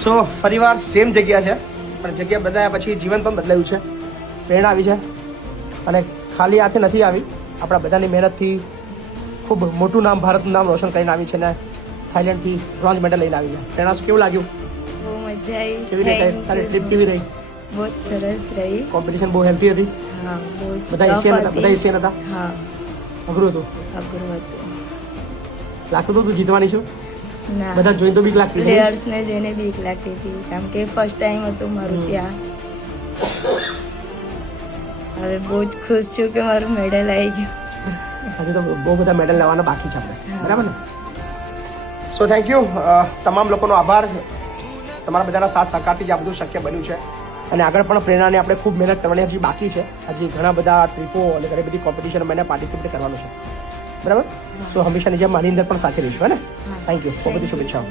સો ફરીવાર સેમ જગ્યા છે, પણ જગ્યા બદલાયા પછી જીવન પણ બદલાયું છે, પ્રેરણા આવી છે અને ખાલી હાથે નથી આવી. આપણા બધાની મહેનતથી ખૂબ મોટું નામ, ભારતનું નામ રોશન કરીને આવી છે ને થાઈલેન્ડથી બ્રોન્ઝ મેડલ લઈને આવી છે. પ્રેરણા, કેવું લાગ્યું? બહુ મજા આવી. કેવી રીતે તારી ટ્રીપ કેવી રહી? બહુ જ સરસ રહી. કોમ્પિટિશન બહુ હેલ્ધી હતી? હા, બહુ જ બધા એશિયન હતા? બધા એશિયન હતા? હા, અઘરું હતું? અઘરું હતું. લાગતું હતું તું જીતવાની છું? ના, બધા જોઈને તો બીક લાગતી હતી? પ્લેયર્સ ને જોઈને બીક લાગતી હતી, કારણ કે ફર્સ્ટ ટાઈમ હતું મારું ત્યાં. હવે બહુ જ ખુશ છું કે મારું મેડલ આવી ગયું. હજી તો બહુ બધા મેડલ લેવાના બાકી છે આપણે, બરાબર ને? So thank you. તમામ લોકોનો આભાર. તમારા બધાના સાથ સહકારથી જ આ બધું શક્ય બન્યું છે અને આગળ પણ પ્રેરણાને આપણે ખૂબ મહેનત કરવાની હજી બાકી છે. હજી ઘણા બધા ટ્રીપો અને ઘણી બધી કોમ્પિટિશનમાં એને પાર્ટિસિપેટ કરવાનું છે, બરાબર? સો હંમેશાની જેમ મારી અંદર પણ સાથે રહીશું, હે ને? Thank you. ખૂબ બધી શુભેચ્છાઓ.